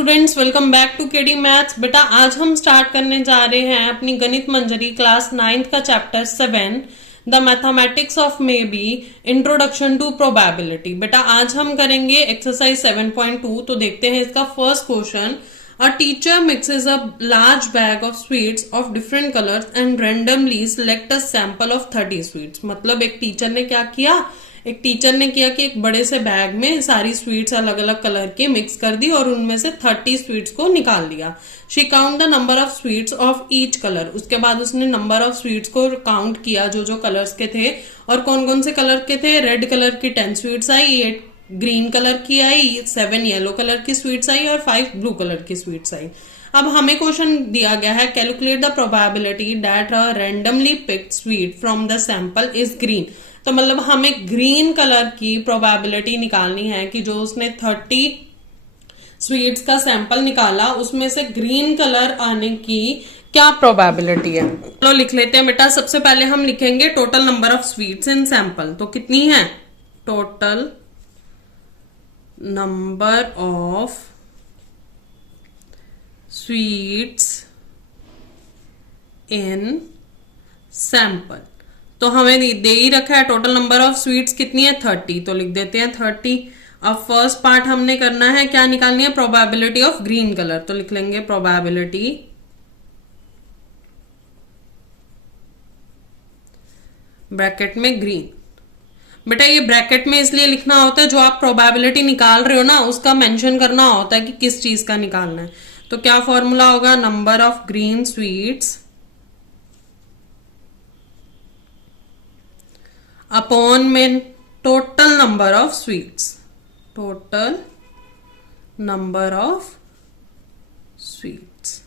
Students, welcome back to KD maths. बेटा आज हम स्टार्ट करने जा रहे हैं अपनी गणित मंजरी क्लास 9th का chapter 7 the mathematics of may be introduction to probability. बेटा आज हम करेंगे एक्सरसाइज 7.2। तो देखते हैं इसका first question. A teacher mixes a large bag of sweets of different colours and randomly select a sample of 30 sweets. मतलब एक टीचर ने क्या किया, कि एक बड़े से बैग में सारी स्वीट्स अलग अलग कलर की मिक्स कर दी और उनमें से 30 स्वीट्स को निकाल लिया। She count the number of sweets of each colour. उसके बाद उसने नंबर ऑफ स्वीट्स को काउंट किया जो जो कलर्स के थे, और कौन कौन से कलर के थे। रेड कलर की 10 स्वीट्स आई, 8 ग्रीन कलर की आई, 7 येलो कलर की स्वीट्स आई और 5 ब्लू कलर की स्वीट्स आई। अब हमें क्वेश्चन दिया गया है, calculate the probability that a randomly picked sweet from the sample is green. तो मतलब हमें ग्रीन कलर की प्रोबेबिलिटी निकालनी है कि जो उसने 30 स्वीट्स का सैंपल निकाला उसमें से ग्रीन कलर आने की क्या प्रोबेबिलिटी है। चलो लिख लेते हैं बेटा। सबसे पहले हम लिखेंगे total number of sweets in sample. तो कितनी है total number of sweets in sample. तो हमें दे ही रखा है टोटल नंबर ऑफ स्वीट्स कितनी है 30। तो लिख देते हैं 30। अब फर्स्ट पार्ट हमने करना है, क्या निकालनी है, प्रोबेबिलिटी ऑफ ग्रीन कलर। तो लिख लेंगे प्रोबेबिलिटी ब्रैकेट में ग्रीन। बेटा ये ब्रैकेट में इसलिए लिखना होता है, जो आप प्रोबेबिलिटी निकाल रहे हो ना उसका मेंशन करना होता है कि किस चीज का निकालना है। तो क्या फॉर्मूला होगा, number of green sweets upon में total number of sweets. Total number of sweets.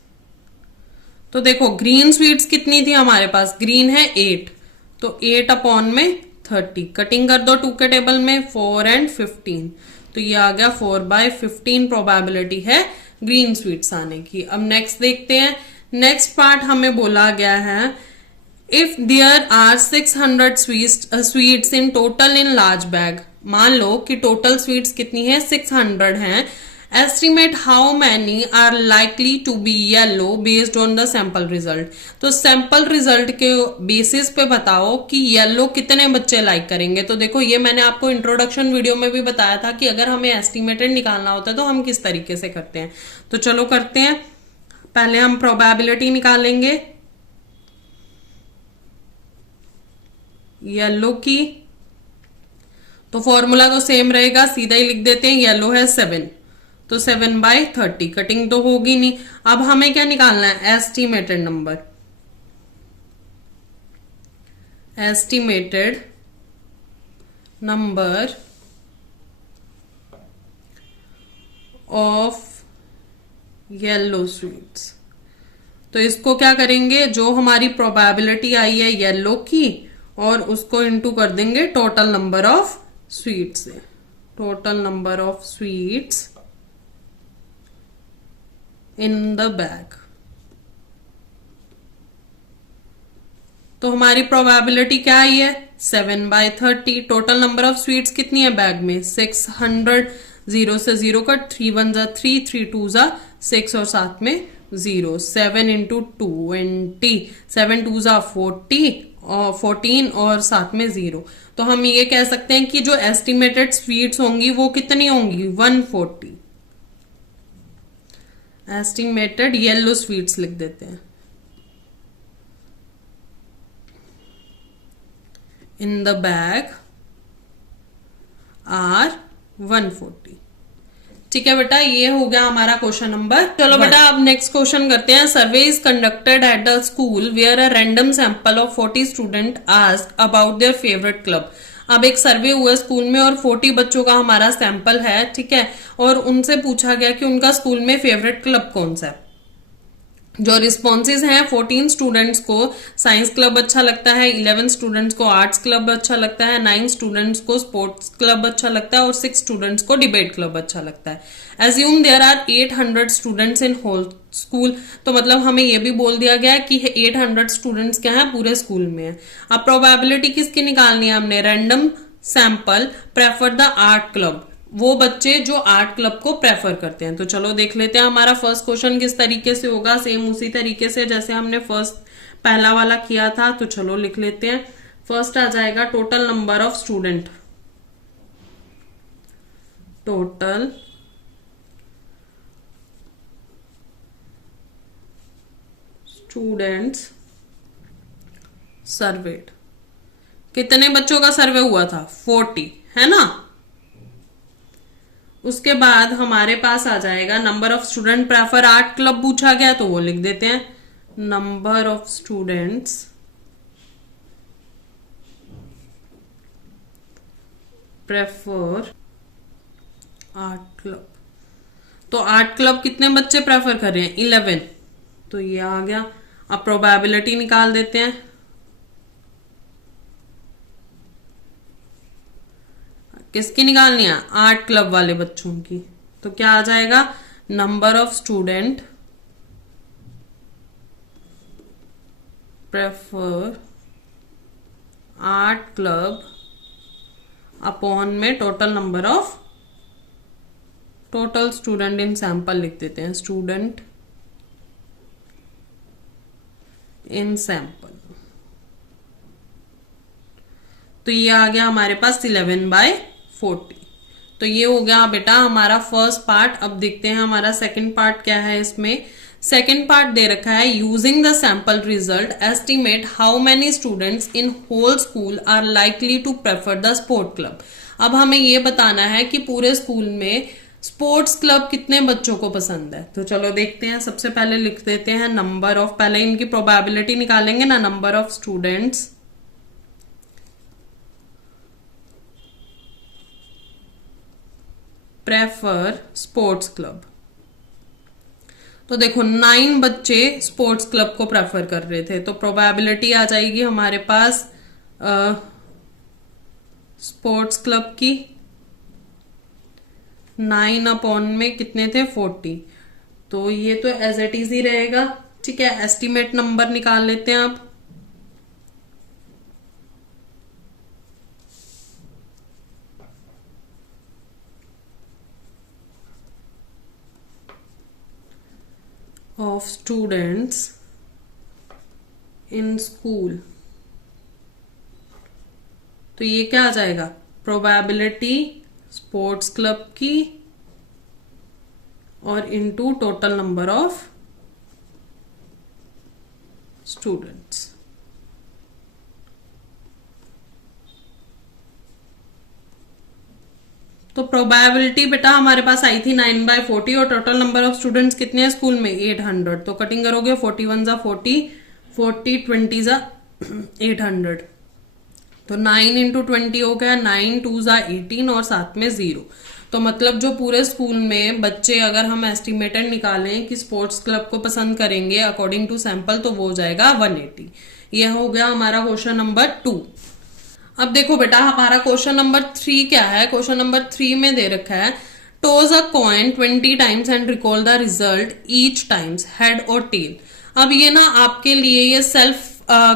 तो देखो ग्रीन स्वीट्स कितनी थी हमारे पास, ग्रीन है 8, तो 8 अपॉन में 30। कटिंग कर दो 2 के टेबल में, 4 एंड 15। तो ये आ गया 4/15 प्रोबेबिलिटी है ग्रीन स्वीट्स आने की। अब नेक्स्ट देखते हैं। नेक्स्ट पार्ट हमें बोला गया है, if there are 600 sweets in total in large bag. मान लो कि टोटल स्वीट्स कितनी है 600 हैं। Estimate how many are likely to be yellow based on the sample result. तो सैंपल रिजल्ट के बेसिस पे बताओ कि येलो कितने बच्चे लाइक करेंगे। तो देखो ये मैंने आपको इंट्रोडक्शन वीडियो में भी बताया था कि अगर हमें एस्टिमेटेड निकालना होता है तो हम किस तरीके से करते हैं। तो चलो करते हैं। पहले हम प्रोबेबिलिटी निकालेंगे येलो की। तो फॉर्मूला तो सेम रहेगा, सीधा ही लिख देते हैं। येलो है 7, तो 7/30। कटिंग तो होगी नहीं। अब हमें क्या निकालना है, estimated number. Estimated number of yellow sweets. तो इसको क्या करेंगे, जो हमारी प्रोबेबिलिटी आई है येलो की और उसको इनटू कर देंगे टोटल नंबर ऑफ स्वीट्स से। Total number of sweets in the bag. तो हमारी प्रोबेबिलिटी क्या आई है 7/30। टोटल नंबर ऑफ स्वीट्स कितनी है बैग में 600। 0 से 0 कट, 3 1 जा 3, 3 2 जा 6 और साथ में 0। 7 इंटू 20, 7 2 जा 14 और साथ में 0। तो हम ये कह सकते हैं कि जो एस्टिमेटेड स्वीट्स होंगी वो कितनी होंगी 140। एस्टिमेटेड येलो स्वीट्स लिख देते हैं इन द बैग आर 140। ठीक है बेटा, ये हो गया हमारा क्वेश्चन नंबर। चलो बेटा अब नेक्स्ट क्वेश्चन करते हैं। Survey is conducted at the school where a random sample of 40 student asked about their favourite club. अब एक सर्वे हुआ स्कूल में और 40 बच्चों का हमारा सैंपल है, ठीक है, और उनसे पूछा गया कि उनका स्कूल में फेवरेट क्लब कौन सा है। जो रिस्पॉन्सेज हैं 14 स्टूडेंट्स को साइंस क्लब अच्छा लगता है, 11 स्टूडेंट्स को आर्ट्स क्लब अच्छा लगता है, 9 स्टूडेंट्स को स्पोर्ट्स क्लब अच्छा लगता है और 6 स्टूडेंट्स को डिबेट क्लब अच्छा लगता है। Assume there are 800 students in whole school. तो मतलब हमें यह भी बोल दिया गया कि 800 स्टूडेंट्स क्या है पूरे स्कूल में है। अब प्रोबेबिलिटी किसकी निकालनी है हमने, random sample prefer the art club, वो बच्चे जो आर्ट क्लब को प्रेफर करते हैं। तो चलो देख लेते हैं हमारा फर्स्ट क्वेश्चन किस तरीके से होगा। सेम उसी तरीके से जैसे हमने फर्स्ट पहला वाला किया था। तो चलो लिख लेते हैं। फर्स्ट आ जाएगा total number of student, total students served. कितने बच्चों का सर्वे हुआ था? 40, है ना। उसके बाद हमारे पास आ जाएगा number of student prefer art club पूछा गया, तो वो लिख देते हैं number of students prefer art club. तो आर्ट क्लब कितने बच्चे प्रेफर कर रहे हैं? 11। तो ये आ गया। अब प्रोबेबिलिटी निकाल देते हैं। किसकी निकालनी है? आर्ट क्लब वाले बच्चों की। तो क्या आ जाएगा? Number of student prefer art club upon में total number of, total student in sample लिख देते हैं, स्टूडेंट इन सैंपल। तो ये आ गया हमारे पास 11/40। तो ये हो गया बेटा हमारा फर्स्ट पार्ट। अब देखते हैं हमारा सेकंड पार्ट क्या है। इसमें सेकंड पार्ट दे रखा है using the sample result estimate how many students in whole school are likely to prefer the sport club. अब हमें ये बताना है कि पूरे स्कूल में स्पोर्ट्स क्लब कितने बच्चों को पसंद है। तो चलो देखते हैं। सबसे पहले लिख देते हैं नंबर ऑफ, पहले इनकी प्रोबेबिलिटी निकालेंगे ना। Number of students prefer sports club. तो देखो 9 बच्चे स्पोर्ट्स क्लब को प्रेफर कर रहे थे, तो प्रोबेबिलिटी आ जाएगी हमारे पास स्पोर्ट्स क्लब की 9 अपॉन में कितने थे? 40। तो ये तो एज इट इज ही रहेगा। ठीक है, एस्टिमेट नंबर निकाल लेते हैं आप। Of students in school. तो ये क्या आ जाएगा? प्रोबेबिलिटी स्पोर्ट्स क्लब की और into total number of students. तो प्रोबेबिलिटी बेटा हमारे पास आई थी 9/40 और टोटल नंबर ऑफ स्टूडेंट्स कितने हैं स्कूल में? 800। तो कटिंग करोगे 41 जा 40, 40 20 जा 800। तो 9 इंटू 20 हो गया 9 2 जा 18 और साथ में 0। तो मतलब जो पूरे स्कूल में बच्चे अगर हम एस्टिमेटेड निकालें कि स्पोर्ट्स क्लब को पसंद करेंगे अकॉर्डिंग टू सैंपल, तो वो हो जाएगा 180। यह हो गया हमारा क्वेश्चन नंबर 2। अब देखो बेटा हमारा क्वेश्चन नंबर 3 क्या है। क्वेश्चन नंबर 3 में दे रखा है toss a coin 20 times and recall the result each times head और टेल। अब ये ना आपके लिए ये सेल्फ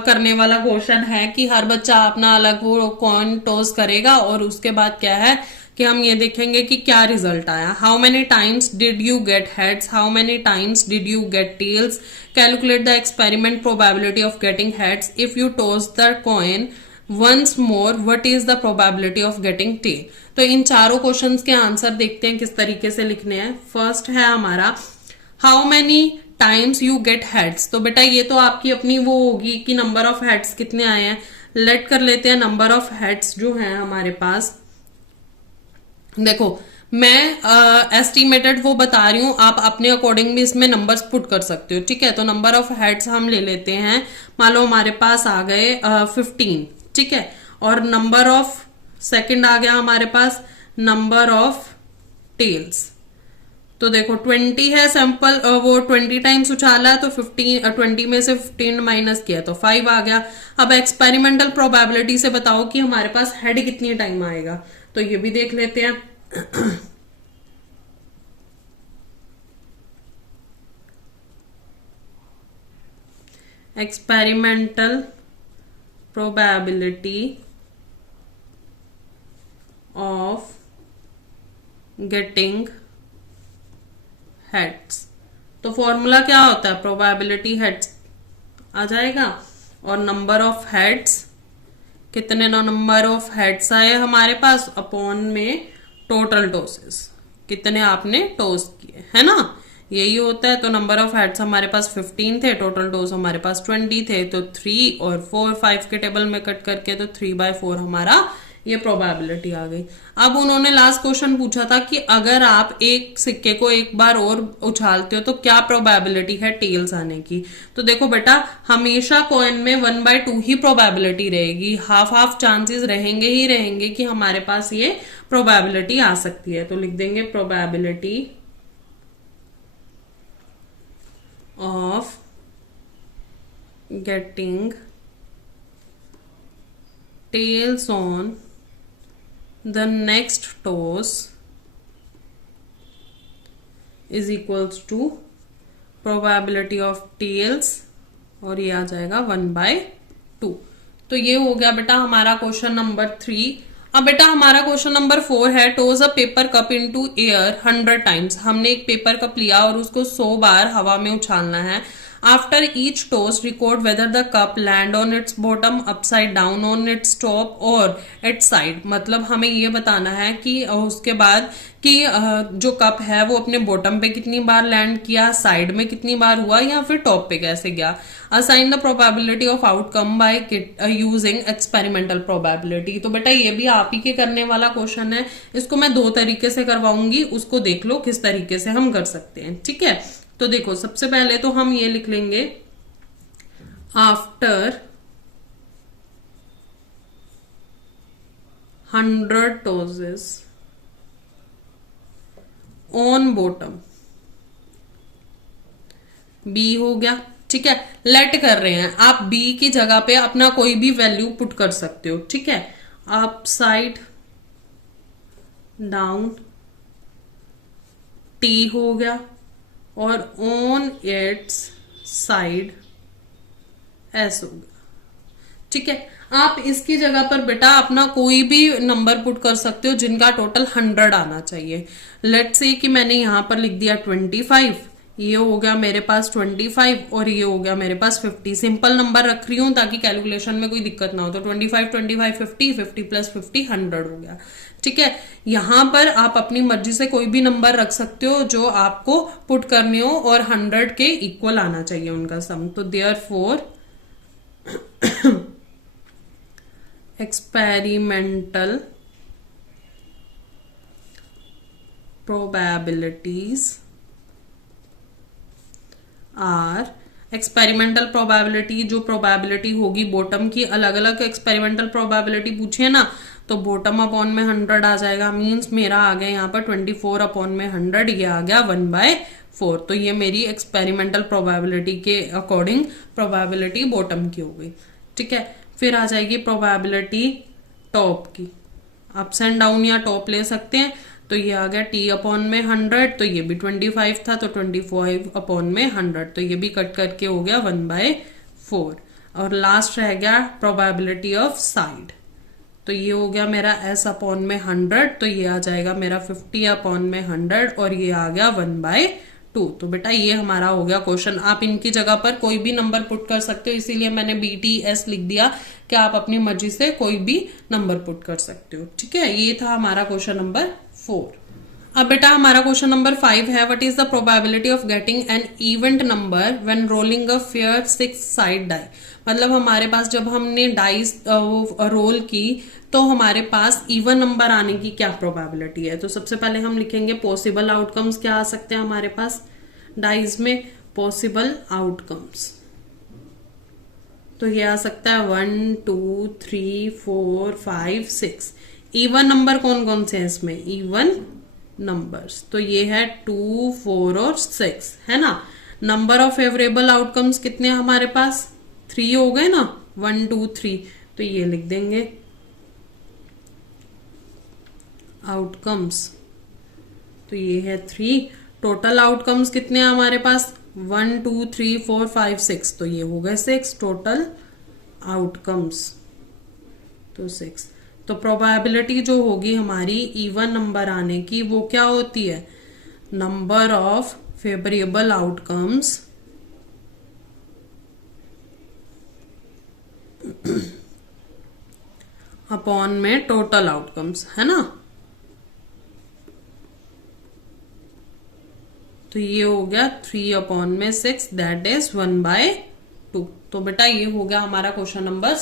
करने वाला क्वेश्चन है कि हर बच्चा अपना अलग वो कॉइन टॉस करेगा और उसके बाद क्या है कि हम ये देखेंगे कि क्या रिजल्ट आया। How many times did you get heads, how many times did you get tails, calculate the experiment probability of getting heads if you toss the coin once more what is the probability of getting tail. तो इन चारों questions के answer देखते हैं किस तरीके से लिखने हैं। फर्स्ट है हमारा how many times you get heads. तो बेटा ये तो आपकी अपनी वो होगी कि नंबर ऑफ हेड्स कितने आए हैं। लेट कर लेते हैं नंबर ऑफ हेड्स जो है हमारे पास। देखो मैं एस्टिमेटेड वो बता रही हूं, आप अपने अकॉर्डिंग भी इसमें नंबर्स पुट कर सकते हो। ठीक है, तो नंबर ऑफ हेड्स हम ले लेते हैं। मान लो हमारे पास आ गए 15। ठीक है, और नंबर ऑफ सेकंड आ गया हमारे पास नंबर ऑफ टेल्स। तो देखो 20 है सैंपल, वो 20 टाइम्स उछाला तो 20 में से 15 माइनस किया तो 5 आ गया। अब एक्सपेरिमेंटल प्रोबेबिलिटी से बताओ कि हमारे पास हेड कितनी टाइम आएगा, तो ये भी देख लेते हैं। Experimental probability of getting heads. तो फॉर्मूला क्या होता है, प्रोबेबिलिटी हेड्स आ जाएगा, और नंबर ऑफ हेड्स, कितने नंबर ऑफ हेड्स आए हमारे पास अपॉन में टोटल टॉसेस, कितने आपने टॉस किए, है ना, यही होता है। तो नंबर ऑफ हेड्स हमारे पास 15 थे, टोटल टॉस हमारे पास 20 थे, तो 3 और 4 5 के टेबल में कट करके तो 3/4 हमारा ये प्रोबेबिलिटी आ गई। अब उन्होंने लास्ट क्वेश्चन पूछा था कि अगर आप एक सिक्के को एक बार और उछालते हो तो क्या प्रोबेबिलिटी है टेल्स आने की। तो देखो बेटा, हमेशा कॉइन में 1/2 ही प्रोबेबिलिटी रहेगी, हाफ हाफ चांसेस रहेंगे ही रहेंगे कि हमारे पास ये प्रोबेबिलिटी आ सकती है। तो लिख देंगे probability of getting tails on the next toss is equals to probability of tails, और ये आ जाएगा 1/2। तो ये हो गया बेटा हमारा क्वेश्चन नंबर 3। अब बेटा हमारा क्वेश्चन नंबर 4 है, toss a paper cup into air 100 times. हमने एक पेपर कप लिया और उसको 100 बार हवा में उछालना है। After each toss, record whether the cup land on its bottom, upside down, on its top or its side। मतलब हमें ये बताना है कि उसके बाद कि जो कप है वो अपने बॉटम पे कितनी बार लैंड किया, साइड में कितनी बार हुआ, या फिर टॉप पे कैसे गया। Assign the probability of outcome by using experimental probability. तो बेटा ये भी आप ही के करने वाला क्वेश्चन है, इसको मैं 2 तरीके से करवाऊंगी, उसको देख लो किस तरीके से हम कर सकते हैं, ठीक है। तो देखो सबसे पहले तो हम ये लिख लेंगे, after 100 tosses on bottom, B हो गया, ठीक है। लेट कर रहे हैं, आप बी की जगह पे अपना कोई भी वैल्यू पुट कर सकते हो, ठीक है। अप साइड डाउन, टी हो गया, और ऑन इट्स साइड एस हो गया, ठीक है। आप इसकी जगह पर बेटा अपना कोई भी नंबर पुट कर सकते हो जिनका टोटल 100 आना चाहिए। लेट्स से कि मैंने यहां पर लिख दिया 25, ये हो गया मेरे पास 25, और ये हो गया मेरे पास 50। सिंपल नंबर रख रही हूं ताकि कैलकुलेशन में कोई दिक्कत ना हो। तो 25 25 50, 50 प्लस 50 100 हो गया, ठीक है। यहां पर आप अपनी मर्जी से कोई भी नंबर रख सकते हो जो आपको पुट करने हो, और 100 के इक्वल आना चाहिए उनका सम। तो therefore experimental probabilities are, experimental probability जो प्रोबेबिलिटी होगी बॉटम की, अलग अलग एक्सपेरिमेंटल प्रोबेबिलिटी पूछिए ना, तो बॉटम अपॉन में 100 आ जाएगा, मींस मेरा आ गया यहाँ पर 24 अपॉन में 100, ये आ गया 1/4। तो ये मेरी एक्सपेरिमेंटल प्रोबेबिलिटी के अकॉर्डिंग प्रोबेबिलिटी बॉटम की हो गई, ठीक है। फिर आ जाएगी प्रोबेबिलिटी टॉप की, अप्स एंड डाउन या टॉप ले सकते हैं। तो ये आ गया टी अपॉन में 100, तो ये भी 25 था, तो 25 अपॉन में 100, तो ये भी कट करके हो गया 1/4। और लास्ट रह गया प्रोबेबिलिटी ऑफ साइड, तो ये हो गया मेरा एस अपॉन में 100, तो ये आ जाएगा मेरा 50 अपॉन में 100, और ये आ गया 1/2। तो बेटा ये हमारा हो गया क्वेश्चन। आप इनकी जगह पर कोई भी नंबर पुट कर सकते हो, इसीलिए मैंने BTS लिख दिया कि आप अपनी मर्जी से कोई भी नंबर पुट कर सकते हो, ठीक है। ये था हमारा क्वेश्चन नंबर 4। अब बेटा हमारा क्वेश्चन नंबर 5 है, what is the probability of getting an event number when rolling a fair 6 side die. मतलब हमारे पास जब हमने डाइस रोल की तो हमारे पास इवन नंबर आने की क्या प्रोबेबिलिटी है। तो सबसे पहले हम लिखेंगे पॉसिबल आउटकम्स क्या आ सकते हैं हमारे पास डाइस में, पॉसिबल आउटकम्स। तो ये आ सकता है 1 2 3 4 5 6। इवन नंबर कौन कौन से हैं इसमें, इवन नंबर्स, तो ये है 2 4 और 6, है ना। नंबर ऑफ फेवरेबल आउटकम्स कितने हमारे पास, 3 हो गए ना, 1 2 3, तो ये लिख देंगे आउटकम्स, तो ये है 3। टोटल आउटकम्स कितने हैं हमारे पास, 1 2 3 4 5 6, तो ये हो गए 6 टोटल आउटकम्स, तो 6। तो प्रोबेबिलिटी जो होगी हमारी इवन नंबर आने की वो क्या होती है, number of favourable outcomes upon में टोटल आउटकम्स, है ना। तो ये हो गया 3/6, दैट इज 1/2। तो बेटा ये हो गया हमारा क्वेश्चन नंबर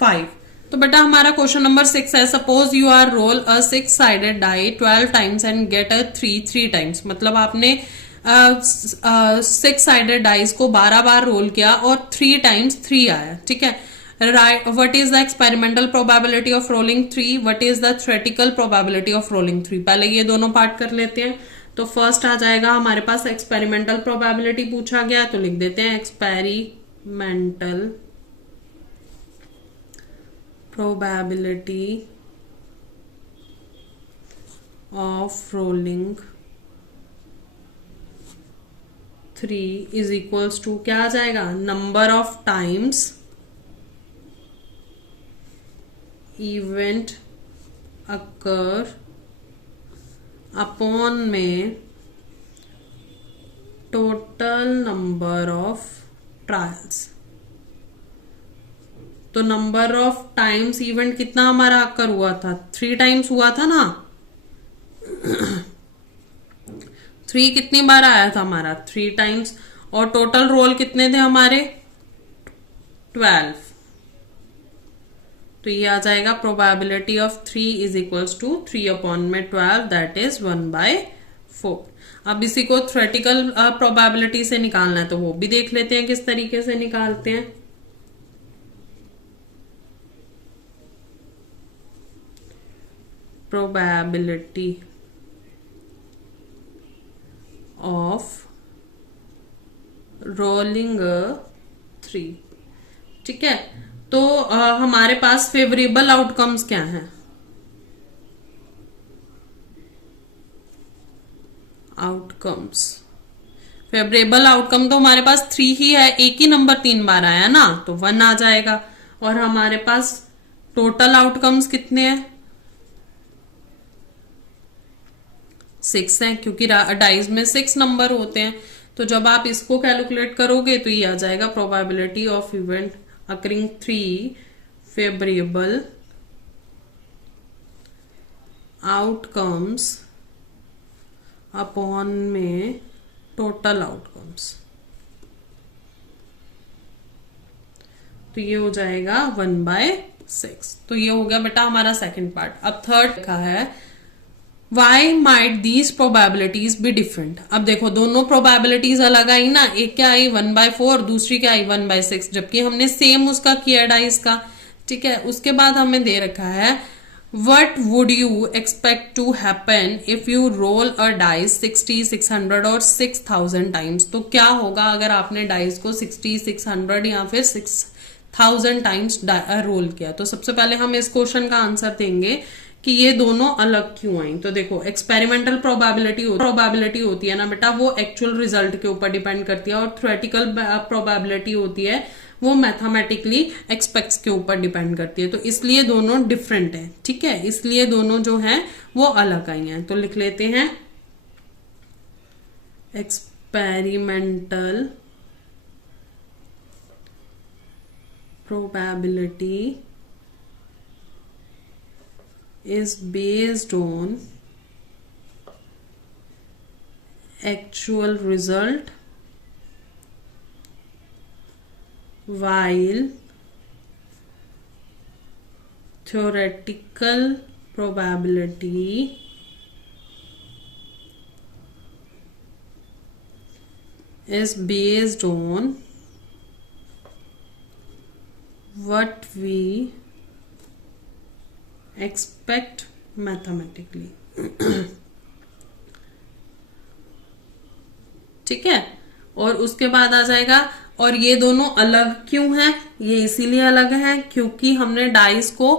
5। तो बेटा हमारा क्वेश्चन नंबर 6 है, suppose you are roll a 6 sided die 12 times and get a 3 times. मतलब आपने 6 साइडेड डाइस को 12 बार रोल किया और 3 टाइम्स 3 आया, ठीक है। Right, what is the experimental probability of rolling 3, what is the theoretical probability of rolling 3। पहले ये दोनों पार्ट कर लेते हैं। तो फर्स्ट आ जाएगा हमारे पास एक्सपेरिमेंटल प्रोबेबिलिटी पूछा गया, तो लिख देते हैं experimental probability of rolling 3 is equals to क्या आ जाएगा, number of times event occur upon में टोटल नंबर ऑफ ट्रायल्स। तो नंबर ऑफ टाइम्स इवेंट कितना हमारा अकर हुआ था, 3 टाइम्स हुआ था ना। 3 कितनी बार आया था हमारा, 3 टाइम्स। और टोटल रोल कितने थे हमारे, 12। तो ये आ जाएगा probability of 3 is equals to 3/12, that is 1/4। अब इसी को थ्योरेटिकल प्रोबेबिलिटी से निकालना है, तो वो भी देख लेते हैं किस तरीके से निकालते हैं। प्रोबेबिलिटी ऑफ रोलिंग 3, ठीक है। तो हमारे पास फेवरेबल आउटकम्स क्या हैं, आउटकम्स फेवरेबल आउटकम तो हमारे पास 3 ही है, एक ही नंबर 3 बार आया ना, तो 1 आ जाएगा। और हमारे पास टोटल आउटकम्स कितने हैं, 6 हैं, क्योंकि डाइज में 6 नंबर होते हैं। तो जब आप इसको कैलकुलेट करोगे तो ये आ जाएगा probability of event occurring 3 favourable outcomes upon में टोटल आउटकम्स। तो ये हो जाएगा 1/6। तो ये हो गया बेटा हमारा सेकंड पार्ट। अब थर्ड का है Why might these probabilities be different? अब देखो दोनों probabilities अलग आई ना, एक क्या आई 1/4, दूसरी क्या आई 1/6, जबकि हमने सेम उसका किया डाइस का, ठीक है। उसके बाद हमें दे रखा है What would you expect to happen if you roll a dice 60, 600 और 6000 times? तो क्या होगा अगर आपने डाइस को 60, 600 या फिर 6000 टाइम्स रोल किया। तो सबसे पहले हम इस क्वेश्चन का आंसर देंगे कि ये दोनों अलग क्यों आई। तो देखो एक्सपेरिमेंटल प्रोबेबिलिटी होती है ना बेटा, वो एक्चुअल रिजल्ट के ऊपर डिपेंड करती है, और थ्योरेटिकल प्रोबेबिलिटी होती है वो मैथमेटिकली एक्सपेक्ट्स के ऊपर डिपेंड करती है। तो इसलिए दोनों डिफरेंट है, ठीक है, इसलिए दोनों जो है वो अलग आई हैं। तो लिख लेते हैं experimental probability is based on actual result while theoretical probability is based on what we expect mathematically, ठीक है। और उसके बाद आ जाएगा, और ये दोनों अलग क्यों हैं, ये इसीलिए अलग है क्योंकि हमने डाइस को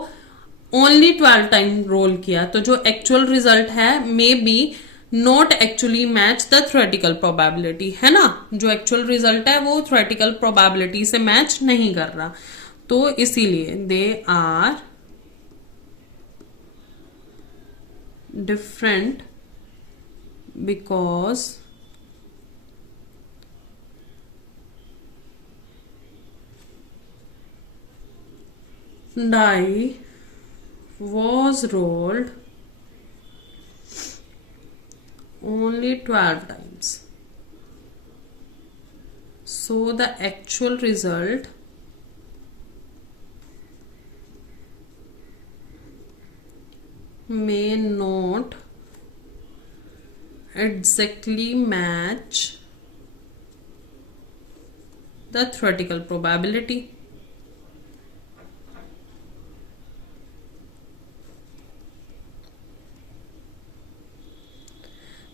ओनली 12 टाइम रोल किया। तो जो एक्चुअल रिजल्ट है may be not actually match the theoretical probability, है ना। जो एक्चुअल रिजल्ट है वो थ्योरेटिकल प्रोबेबिलिटी से मैच नहीं कर रहा। तो इसीलिए they are different because die was rolled only 12 times. So the actual result may not exactly match the theoretical probability.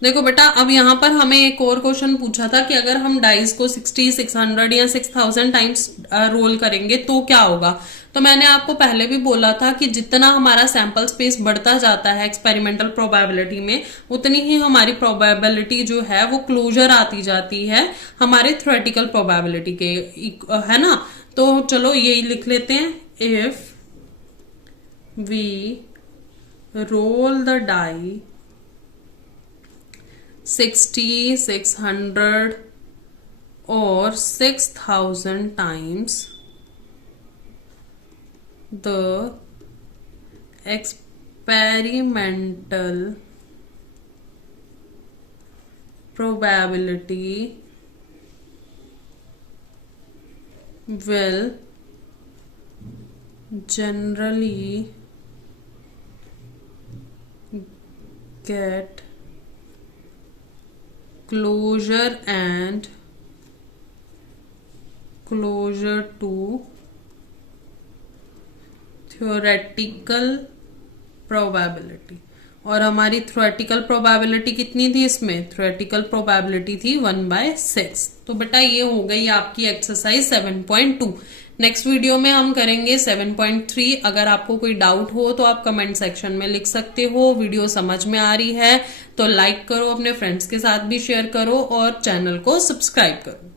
देखो बेटा, अब यहाँ पर हमें एक और क्वेश्चन पूछा था कि अगर हम डाइस को 60, 600 या 6000 टाइम्स रोल करेंगे तो क्या होगा। तो मैंने आपको पहले भी बोला था कि जितना हमारा सैंपल स्पेस बढ़ता जाता है एक्सपेरिमेंटल प्रोबेबिलिटी में, उतनी ही हमारी प्रोबेबिलिटी जो है वो क्लोजर आती जाती है हमारे थ्योरेटिकल प्रोबेबिलिटी के, है ना। तो चलो यही लिख लेते हैं, if we roll the die 60, 600 or 6000 times, the experimental probability will generally get closer and closer to theoretical probability। और हमारी थ्योरेटिकल प्रोबेबिलिटी कितनी थी इसमें, थ्योरेटिकल प्रोबेबिलिटी थी 1/6। तो बेटा ये हो गई आपकी एक्सरसाइज 7.2। नेक्स्ट वीडियो में हम करेंगे 7.3। अगर आपको कोई डाउट हो तो आप कमेंट सेक्शन में लिख सकते हो। वीडियो समझ में आ रही है तो लाइक करो, अपने फ्रेंड्स के साथ भी शेयर करो और चैनल को सब्सक्राइब करो।